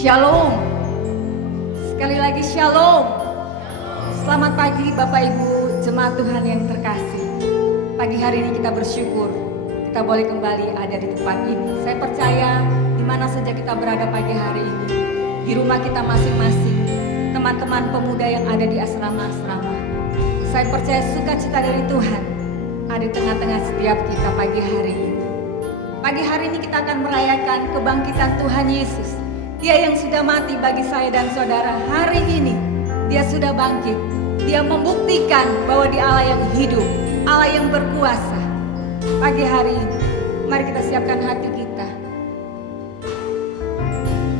Shalom. Sekali lagi shalom. Selamat pagi Bapak Ibu jemaat Tuhan yang terkasih. Pagi hari ini kita bersyukur kita boleh kembali ada di tempat ini. Saya percaya di mana saja kita berada pagi hari ini, di rumah kita masing-masing, teman-teman pemuda yang ada di asrama-asrama, saya percaya sukacita dari Tuhan ada di tengah-tengah setiap kita pagi hari ini. Pagi hari ini kita akan merayakan kebangkitan Tuhan Yesus. Dia yang sudah mati bagi saya dan saudara, hari ini Dia sudah bangkit. Dia membuktikan bahwa Dia Allah yang hidup, Allah yang berkuasa. Pagi hari ini mari kita siapkan hati kita.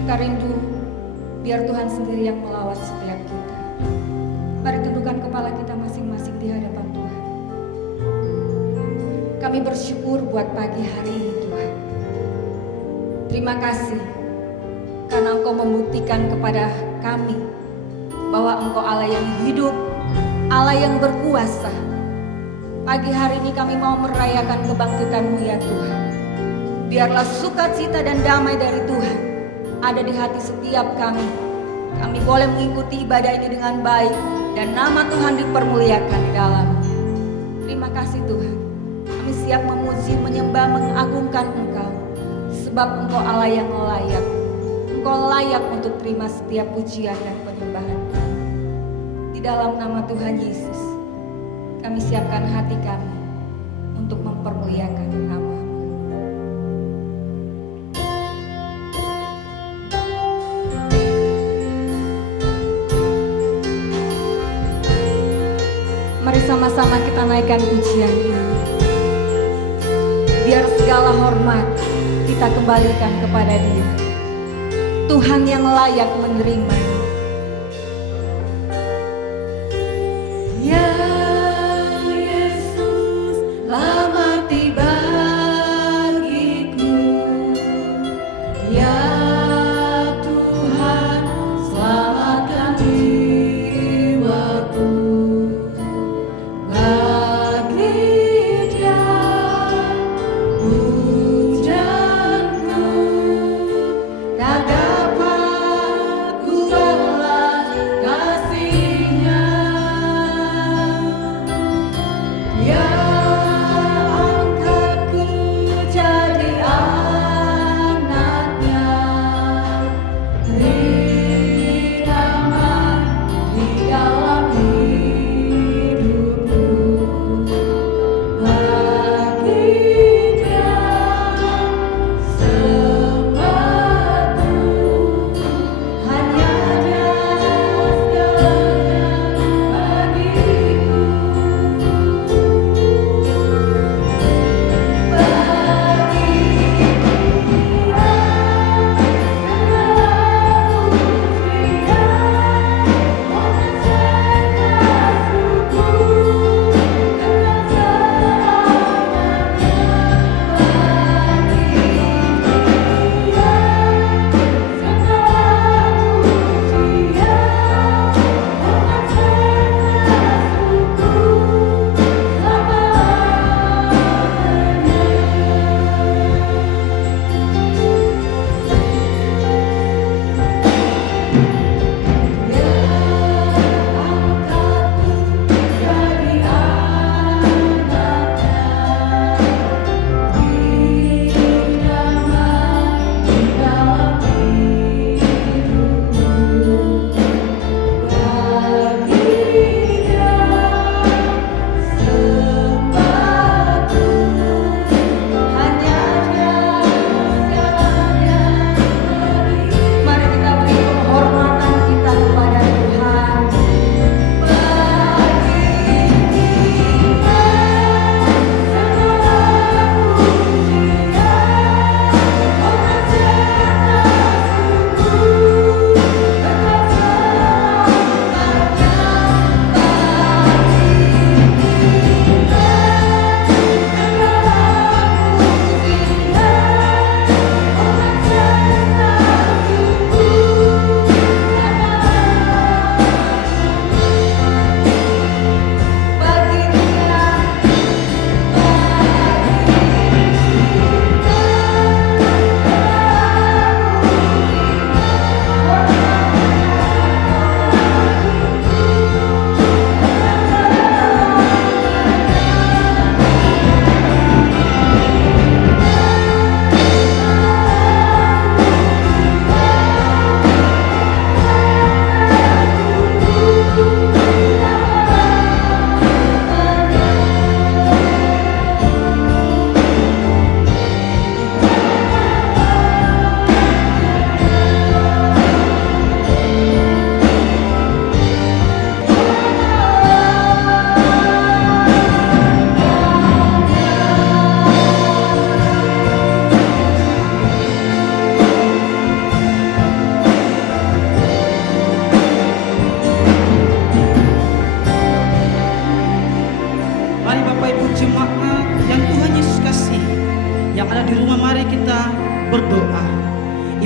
Kita rindu biar Tuhan sendiri yang melawat setiap kita. Mari tundukkan kepala kita masing-masing di hadapan Tuhan. Kami bersyukur buat pagi hari ini Tuhan. Terima kasih karena Engkau membuktikan kepada kami bahwa Engkau Allah yang hidup, Allah yang berkuasa. Pagi hari ini kami mau merayakan kebangkitan-Mu ya Tuhan. Biarlah sukacita dan damai dari Tuhan ada di hati setiap kami. Kami boleh mengikuti ibadah ini dengan baik dan nama Tuhan dipermuliakan di dalamnya. Terima kasih Tuhan. Kami siap memuji, menyembah, mengagungkan Engkau. Sebab Engkau Allah yang layak. Engkau layak untuk terima setiap pujian dan penyembahan kami. Di dalam nama Tuhan Yesus, kami siapkan hati kami untuk mempermuliakan nama-Mu. Mari sama-sama kita naikkan pujian ini. Biar segala hormat kita kembalikan kepada Dia, Tuhan yang layak menerima. Ya Yesus, selamat bagiku. Ya Tuhan, selamatkan jiwaku. Bagi Dia hujanku tak dapat ku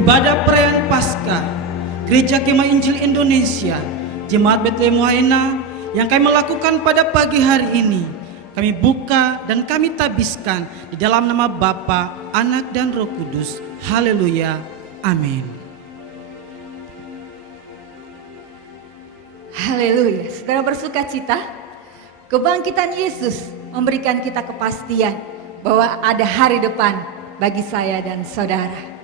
ibadah perayaan Paskah Gereja Kemah Injil Indonesia Jemaat Betlehem Waena yang kami melakukan pada pagi hari ini, kami buka dan kami tabiskan di dalam nama Bapa, Anak dan Roh Kudus. Haleluya. Amin. Haleluya. Saudara bersuka cita, kebangkitan Yesus memberikan kita kepastian bahwa ada hari depan bagi saya dan saudara.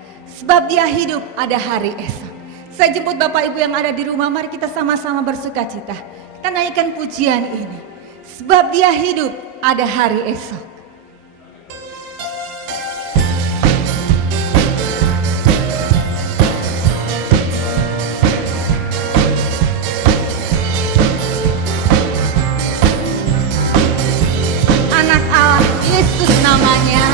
Sebab Dia hidup, ada hari esok. Saya jemput Bapak Ibu yang ada di rumah, mari kita sama-sama bersuka cita. Kita naikkan pujian ini. Sebab Dia hidup, ada hari esok. Anak Allah, Yesus namanya.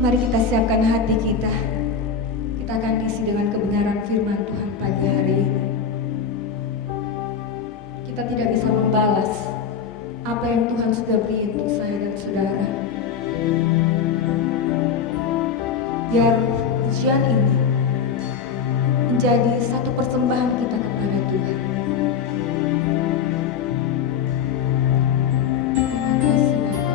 Mari kita siapkan hati kita. Kita akan diisi dengan kebenaran firman Tuhan pagi hari ini. Kita tidak bisa membalas apa yang Tuhan sudah beri untuk saya dan saudara. Biar pujian ini menjadi satu persembahan kita kepada Tuhan. Terima kasih Bapa.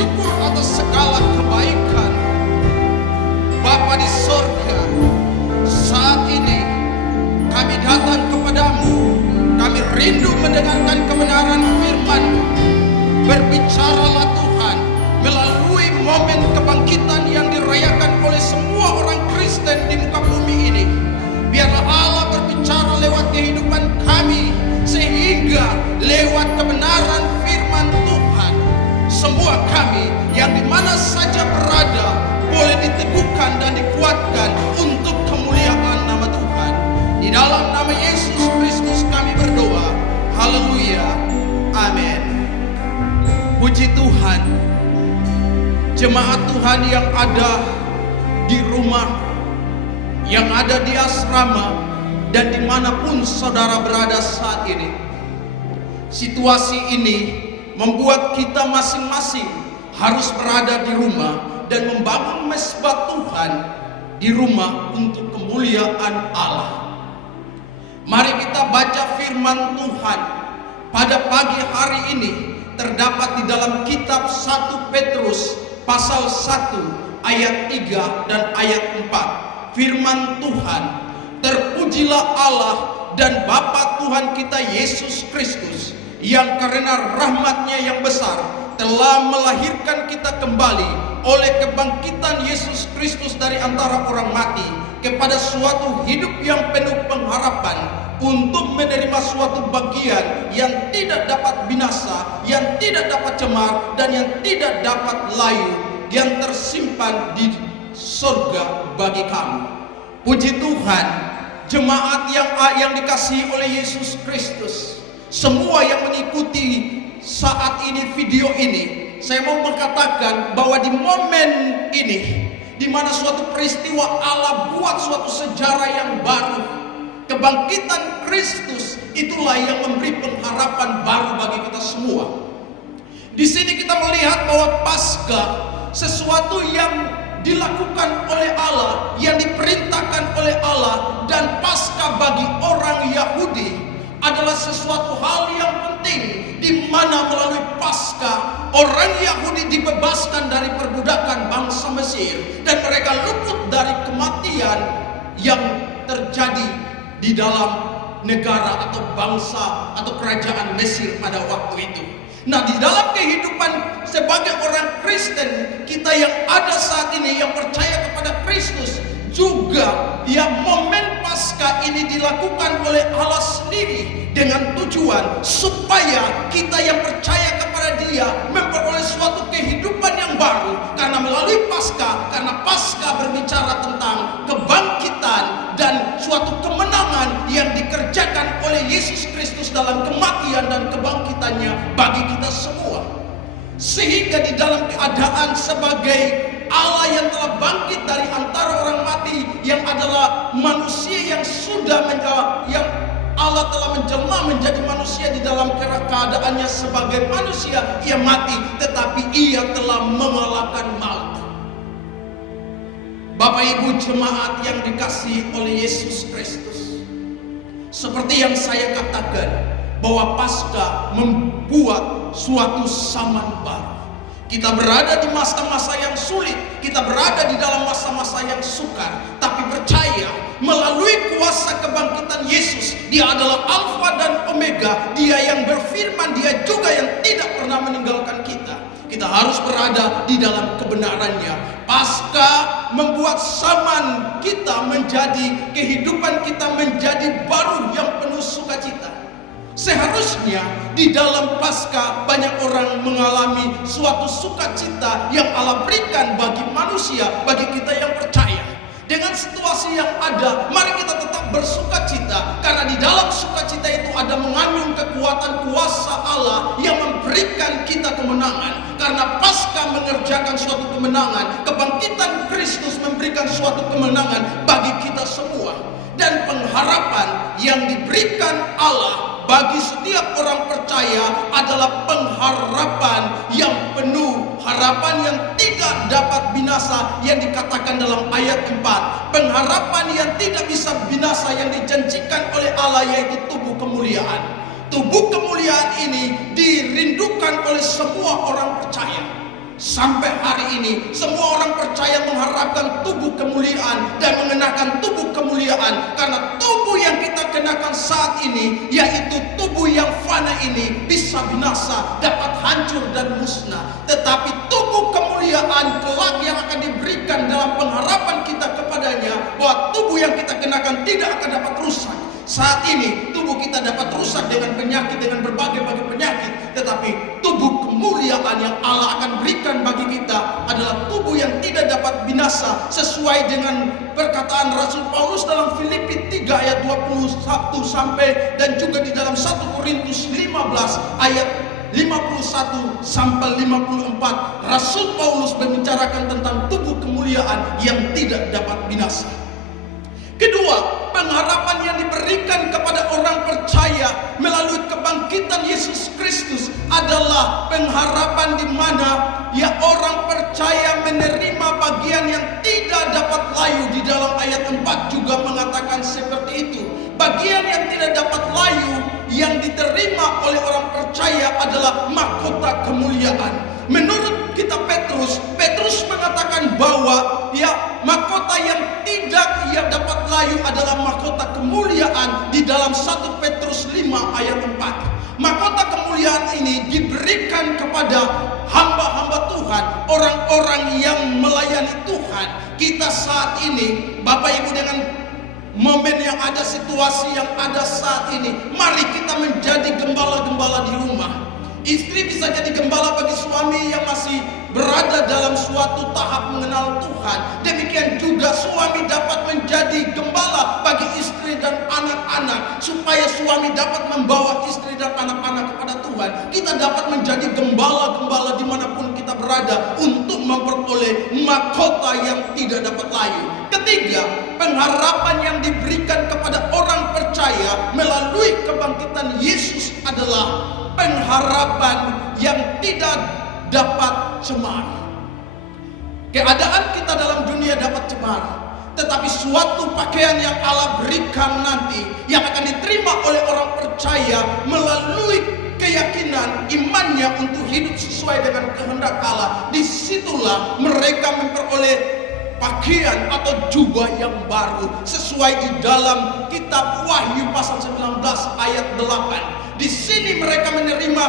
bersyukur atas segala kebaikan Bapa di sorga. Saat ini kami datang kepadamu, kami rindu mendengarkan kebenaran firman-Mu. Berbicaralah Tuhan melalui momen kebangkitan yang dirayakan oleh semua orang Kristen di muka bumi ini. Biarlah Allah berbicara lewat kehidupan kami, sehingga lewat kebenaran firman Tuhan, semua kami yang dimana saja berada boleh diteguhkan dan dikuatkan untuk kemuliaan nama Tuhan. Di dalam nama Yesus Kristus kami berdoa. Haleluya. Amin. Puji Tuhan. Jemaat Tuhan yang ada di rumah, yang ada di asrama, dan dimanapun saudara berada saat ini. Situasi ini membuat kita masing-masing harus berada di rumah dan membangun mesbah Tuhan di rumah untuk kemuliaan Allah. Mari kita baca firman Tuhan pada pagi hari ini. Terdapat di dalam kitab 1 Petrus pasal 1 ayat 3 dan ayat 4. Firman Tuhan, terpujilah Allah dan Bapa Tuhan kita Yesus Kristus, yang karena rahmat-Nya yang besar telah melahirkan kita kembali oleh kebangkitan Yesus Kristus dari antara orang mati kepada suatu hidup yang penuh pengharapan, untuk menerima suatu bagian yang tidak dapat binasa, yang tidak dapat cemar, dan yang tidak dapat layu, yang tersimpan di surga bagi kamu. Puji Tuhan, jemaat yang dikasihi oleh Yesus Kristus, semua yang mengikuti saat ini video ini, saya mau mengatakan bahwa di momen ini, di mana suatu peristiwa Allah buat suatu sejarah yang baru, kebangkitan Kristus itulah yang memberi pengharapan baru bagi kita semua. Di sini kita melihat bahwa Paskah, sesuatu yang dilakukan oleh Allah, yang diperintahkan oleh Allah, dan Paskah bagi orang Yahudi adalah sesuatu hal yang penting, di mana melalui Paskah orang Yahudi dibebaskan dari perbudakan bangsa Mesir, dan mereka luput dari kematian yang terjadi di dalam negara atau bangsa atau kerajaan Mesir pada waktu itu. Nah, di dalam kehidupan sebagai orang Kristen kita yang ada saat ini, yang percaya kepada Kristus, juga ya momen Paskah ini dilakukan oleh Allah sendiri dengan tujuan supaya kita yang percaya kepada Dia memperoleh suatu kehidupan yang baru. Karena melalui Paskah, karena Paskah berbicara tentang kebangkitan dan suatu kemenangan yang dikerjakan oleh Yesus Kristus dalam kematian dan kebangkitannya bagi kita semua. Sehingga di dalam keadaan sebagai Allah yang telah bangkit dari antara orang mati, yang adalah manusia yang sudah yang Allah telah menjelma menjadi manusia di dalam keadaannya sebagai manusia, ia mati, tetapi ia telah mengalahkan maut. Bapak Ibu jemaat yang dikasihi oleh Yesus Kristus, seperti yang saya katakan bahwa Paskah membuat suatu zaman baru. Kita berada di masa-masa yang sulit, kita berada di dalam masa-masa yang sukar, tapi percaya melalui kuasa kebangkitan Yesus, Dia adalah Alfa dan Omega, Dia yang berfirman, Dia juga yang tidak pernah meninggalkan kita. Kita harus berada di dalam kebenarannya. Paskah membuat zaman kita menjadi, kehidupan kita menjadi baru yang penuh sukacita. Seharusnya di dalam Paskah banyak orang mengalami suatu sukacita yang Allah berikan bagi manusia, bagi kita yang percaya. Dengan situasi yang ada, mari kita tetap bersukacita, karena di dalam sukacita itu ada mengandung kekuatan kuasa Allah yang memberikan kita kemenangan. Karena Paskah mengerjakan suatu kemenangan, kebangkitan Kristus memberikan suatu kemenangan bagi kita semua. Dan pengharapan yang diberikan Allah bagi setiap orang percaya adalah pengharapan yang penuh, harapan yang tidak dapat binasa yang dikatakan dalam ayat 4. Pengharapan yang tidak bisa binasa yang dijanjikan oleh Allah, yaitu tubuh kemuliaan. Tubuh kemuliaan ini dirindukan oleh semua orang percaya. Sampai hari ini semua orang percaya mengharapkan tubuh kemuliaan dan mengenakan tubuh kemuliaan, karena tubuh yang kita kenakan saat ini, yaitu tubuh yang fana ini, bisa binasa, dapat hancur dan musnah. Tetapi tubuh kemuliaan kelak yang akan diberikan dalam pengharapan kita kepadanya, bahwa tubuh yang kita kenakan tidak akan dapat rusak. Saat ini tubuh kita dapat rusak dengan penyakit, dengan berbagai penyakit. Tetapi tubuh kemuliaan yang Allah akan berikan bagi kita adalah tubuh yang tidak dapat binasa, sesuai dengan perkataan Rasul Paulus dalam Filipi 3 ayat 21 sampai, dan juga di dalam 1 Korintus 15 ayat 51 sampai 54. Rasul Paulus membicarakan tentang tubuh kemuliaan yang tidak dapat binasa. Kedua, pengharapan yang diberikan kepada orang percaya melalui kebangkitan Yesus Kristus adalah pengharapan di mana ya orang percaya menerima bagian yang tidak dapat layu. Di dalam ayat 4 juga mengatakan seperti itu. Bagian yang tidak dapat layu yang diterima oleh orang percaya adalah mahkota kemuliaan. Menurut kitab Petrus mengatakan bahwa ya mahkota yang tidak dapat layu adalah mahkota kemuliaan di dalam 1 Petrus 5 ayat 4. Mahkota kemuliaan ini diberikan kepada hamba-hamba Tuhan, orang-orang yang melayani Tuhan. Kita saat ini, Bapak Ibu, dengan momen yang ada, situasi yang ada saat ini, mari kita menjadi gembala-gembala di rumah. Istri bisa jadi gembala bagi suami yang masih berada dalam suatu tahap mengenal Tuhan. Demikian juga suami dapat menjadi gembala bagi istri dan anak-anak, supaya suami dapat membawa istri dan anak-anak kepada Tuhan. Kita dapat menjadi gembala-gembala dimanapun kita berada untuk memperoleh mahkota yang tidak dapat layu. Ketiga, pengharapan yang diberikan kepada orang percaya melalui kebangkitan Yesus adalah pengharapan yang tidak dapat cemar. Keadaan kita dalam dunia dapat cemar, tetapi suatu pakaian yang Allah berikan nanti, yang akan diterima oleh orang percaya melalui keyakinan imannya untuk hidup sesuai dengan kehendak Allah. Disitulah mereka memperoleh pakaian atau jubah yang baru, sesuai di dalam kitab Wahyu pasal 19 ayat 8. Di sini mereka menerima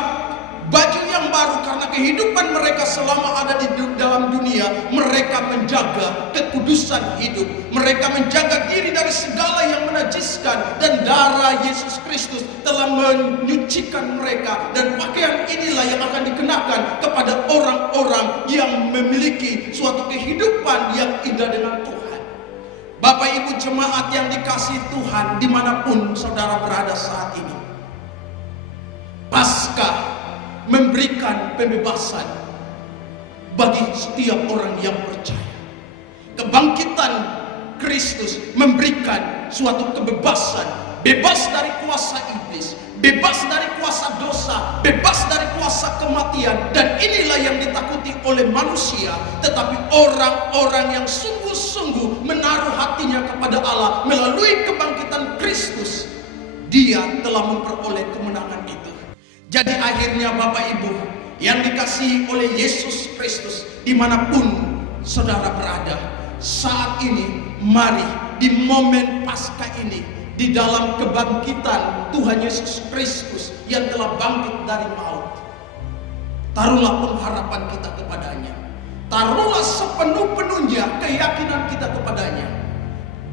baju yang baru karena kehidupan mereka selama ada di dalam dunia. Mereka menjaga kekudusan hidup, mereka menjaga diri dari segala yang menajiskan, dan darah Yesus Kristus telah menyucikan mereka. Dan pakaian inilah yang akan dikenakan kepada orang-orang yang memiliki suatu kehidupan yang indah dengan Tuhan. Bapak Ibu jemaat yang dikasihi Tuhan, dimanapun saudara berada saat ini, Paskah memberikan pembebasan bagi setiap orang yang percaya. Kebangkitan Kristus memberikan suatu kebebasan, bebas dari kuasa iblis, bebas dari kuasa dosa, bebas dari kuasa kematian. Dan inilah yang ditakuti oleh manusia. Tetapi orang-orang yang sungguh-sungguh menaruh hatinya kepada Allah melalui kebangkitan Kristus, dia telah memperoleh kemenangan itu. Jadi akhirnya Bapak Ibu yang dikasihi oleh Yesus Kristus, dimanapun saudara berada saat ini, mari di momen Paskah ini, di dalam kebangkitan Tuhan Yesus Kristus yang telah bangkit dari maut, taruhlah pengharapan kita kepadanya, taruhlah sepenuh-penuhnya keyakinan kita kepadanya.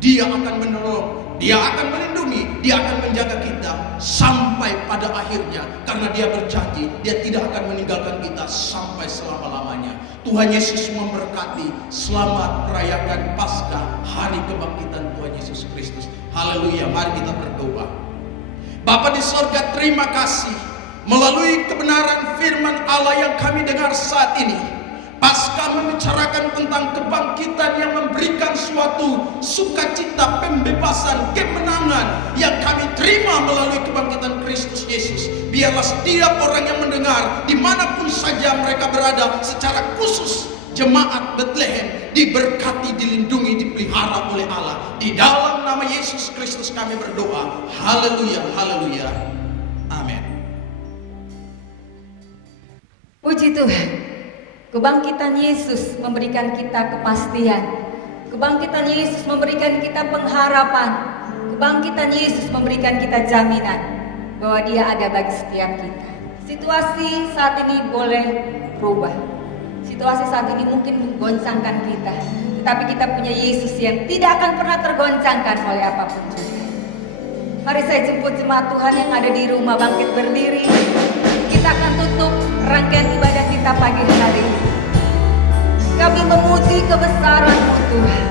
Dia akan menolong, Dia akan melindungi, Dia akan menjaga kita sampai pada akhirnya. Karena Dia berjanji, Dia tidak akan meninggalkan kita sampai selama-lamanya. Tuhan Yesus memberkati. Selamat merayakan Paskah, hari kebangkitan Tuhan Yesus Kristus. Haleluya, mari kita berdoa. Bapa di sorga, terima kasih melalui kebenaran firman Allah yang kami dengar saat ini. Paskah membicarakan tentang kebangkitan yang memberikan suatu sukacita, pembebasan, kemenangan yang kami terima melalui kebangkitan Kristus Yesus. Biarlah setiap orang yang mendengar, dimanapun saja mereka berada, secara khusus jemaat Bethlehem, diberkati, dilindungi, dipelihara oleh Allah. Di dalam nama Yesus Kristus kami berdoa. Haleluya, haleluya. Amin. Puji Tuhan. Kebangkitan Yesus memberikan kita kepastian. Kebangkitan Yesus memberikan kita pengharapan. Kebangkitan Yesus memberikan kita jaminan bahwa Dia ada bagi setiap kita. Situasi saat ini boleh berubah. Situasi saat ini mungkin menggoncangkan kita, tetapi kita punya Yesus yang tidak akan pernah tergoncangkan oleh apapun juga. Mari saya jemput jemaat Tuhan yang ada di rumah bangkit berdiri. Kita akan tutup rangkaian ibadah kita pagi hari ini. Kami memuji kebesaran-Mu Tuhan.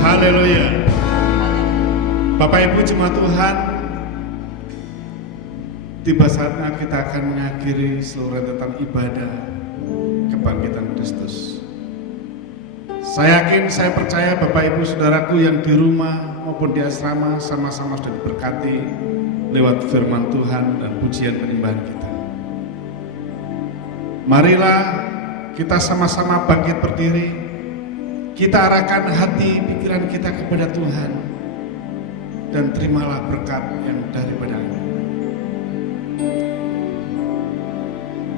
Haleluya. Bapak Ibu jemaat Tuhan, tiba saatnya kita akan mengakhiri seluruh tentang ibadah kebangkitan Kristus. Saya yakin, saya percaya Bapak Ibu Saudaraku yang di rumah maupun di asrama sama-sama sudah diberkati lewat firman Tuhan dan pujian penyembahan kita. Marilah kita sama-sama bangkit berdiri. Kita arahkan hati pikiran kita kepada Tuhan dan terimalah berkat yang daripada-Nya.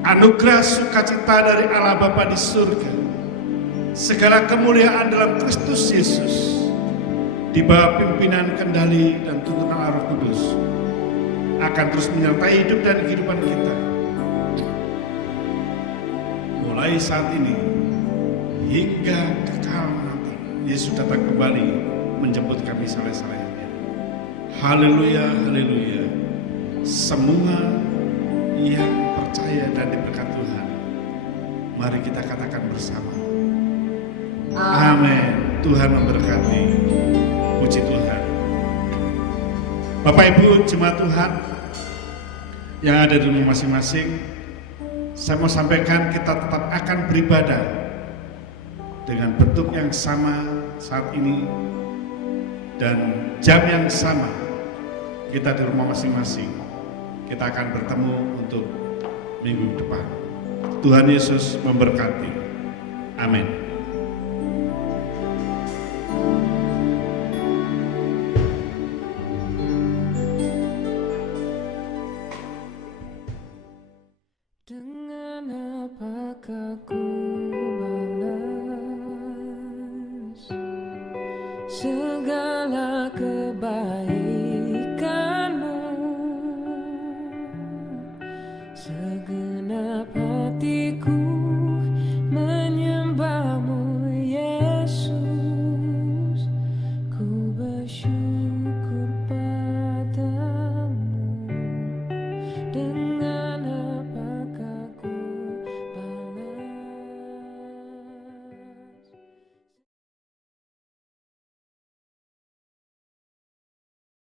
Anugerah sukacita dari Allah Bapa di surga, segala kemuliaan dalam Kristus Yesus, di bawah pimpinan, kendali, dan tuntunan Roh Kudus, akan terus menyertai hidup dan kehidupan kita, mulai saat ini hingga kekal nanti. Yesus datang kembali menjemput kami saleh-salehnya. Haleluya, haleluya. Semua yang percaya dan diberkat Tuhan, mari kita katakan bersama. Amin. Tuhan memberkati. Puji Tuhan. Bapak Ibu jemaat Tuhan yang ada di rumah masing-masing, saya mau sampaikan kita tetap akan beribadah dengan bentuk yang sama saat ini dan jam yang sama. Kita di rumah masing-masing, kita akan bertemu untuk minggu depan. Tuhan Yesus memberkati. Amin. Dengan apakah ku balas segala kebaikanmu? Segenap hatiku menyembahmu Yesus, ku bersyukur padamu. Dengan